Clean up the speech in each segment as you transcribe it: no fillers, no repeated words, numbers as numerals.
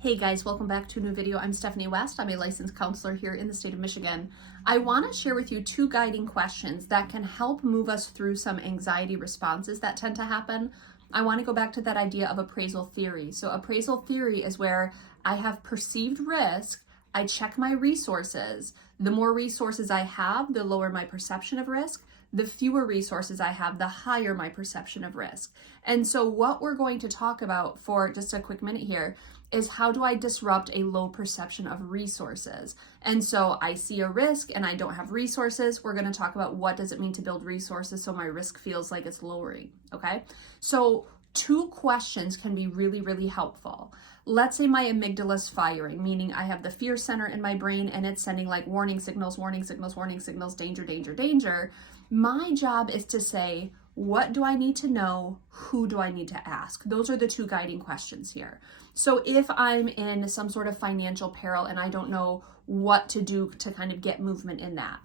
Hey guys, welcome back to a new video. I'm Stephanie West. I'm a licensed counselor here in the state of Michigan. I want to share with you two guiding questions that can help move us through some anxiety responses that tend to happen. I want to go back to that idea of appraisal theory. So appraisal theory is where I have perceived risk, I check my resources. The more resources I have, the lower my perception of risk. The fewer resources I have, the higher my perception of risk. And so what we're going to talk about for just a quick minute here is how do I disrupt a low perception of resources? And so I see a risk and I don't have resources. We're going to talk about what does it mean to build resources so my risk feels like it's lowering, okay? So two questions can be really, really helpful. Let's say my amygdala's firing, meaning I have the fear center in my brain and it's sending like warning signals, warning signals, warning signals, danger, danger, danger. My job is to say, what do I need to know? Who do I need to ask? Those are the two guiding questions here. So if I'm in some sort of financial peril and I don't know what to do to kind of get movement in that,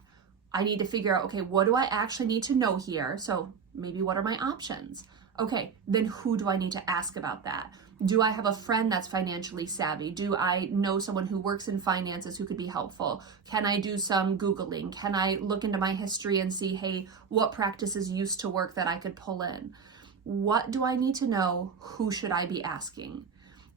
I need to figure out, okay, what do I actually need to know here? So maybe what are my options? Okay, then who do I need to ask about that? Do I have a friend that's financially savvy? Do I know someone who works in finances who could be helpful? Can I do some Googling? Can I look into my history and see, hey, what practices used to work that I could pull in? What do I need to know? Who should I be asking?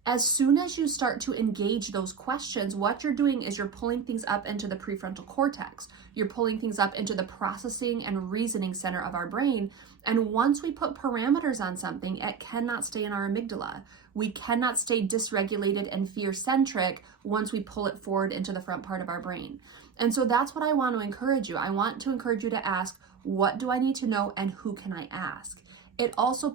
As soon as you start to engage those questions, what you're doing is you're pulling things up into the prefrontal cortex. You're pulling things up into the processing and reasoning center of our brain. And once we put parameters on something, it cannot stay in our amygdala. We cannot stay dysregulated and fear-centric once we pull it forward into the front part of our brain. And so that's what I want to encourage you. I want to encourage you to ask, what do I need to know and who can I ask? It also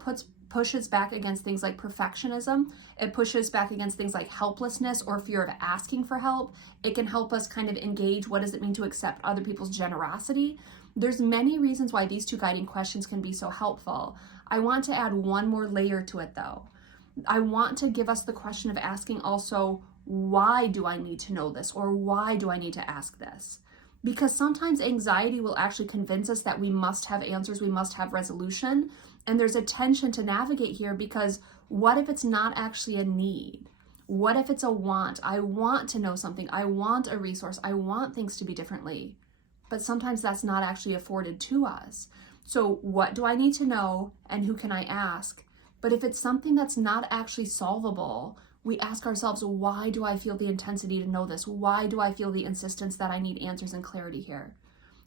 pushes back against things like perfectionism. It pushes back against things like helplessness or fear of asking for help. It can help us kind of engage what does it mean to accept other people's generosity. There's many reasons why these two guiding questions can be so helpful. I want to add one more layer to it though. I want to give us the question of asking also, why do I need to know this? Or why do I need to ask this? Because sometimes anxiety will actually convince us that we must have answers, we must have resolution. And there's a tension to navigate here because what if it's not actually a need? What if it's a want? I want to know something. I want a resource. I want things to be differently. But sometimes that's not actually afforded to us. So what do I need to know and who can I ask? But if it's something that's not actually solvable, we ask ourselves, why do I feel the intensity to know this? Why do I feel the insistence that I need answers and clarity here?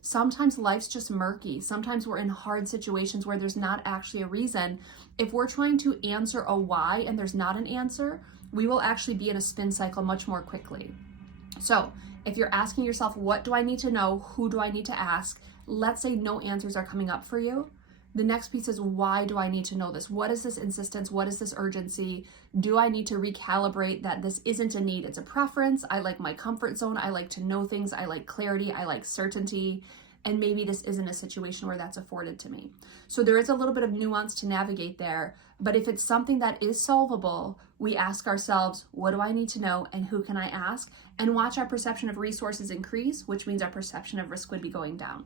Sometimes life's just murky. Sometimes we're in hard situations where there's not actually a reason. If we're trying to answer a why and there's not an answer, we will actually be in a spin cycle much more quickly. So if you're asking yourself, what do I need to know? Who do I need to ask? Let's say no answers are coming up for you. The next piece is, why do I need to know this? What is this insistence? What is this urgency? Do I need to recalibrate that this isn't a need, it's a preference? I like my comfort zone. I like to know things. I like clarity. I like certainty. And maybe this isn't a situation where that's afforded to me. So there is a little bit of nuance to navigate there. But if it's something that is solvable, we ask ourselves, what do I need to know and who can I ask? And watch our perception of resources increase, which means our perception of risk would be going down.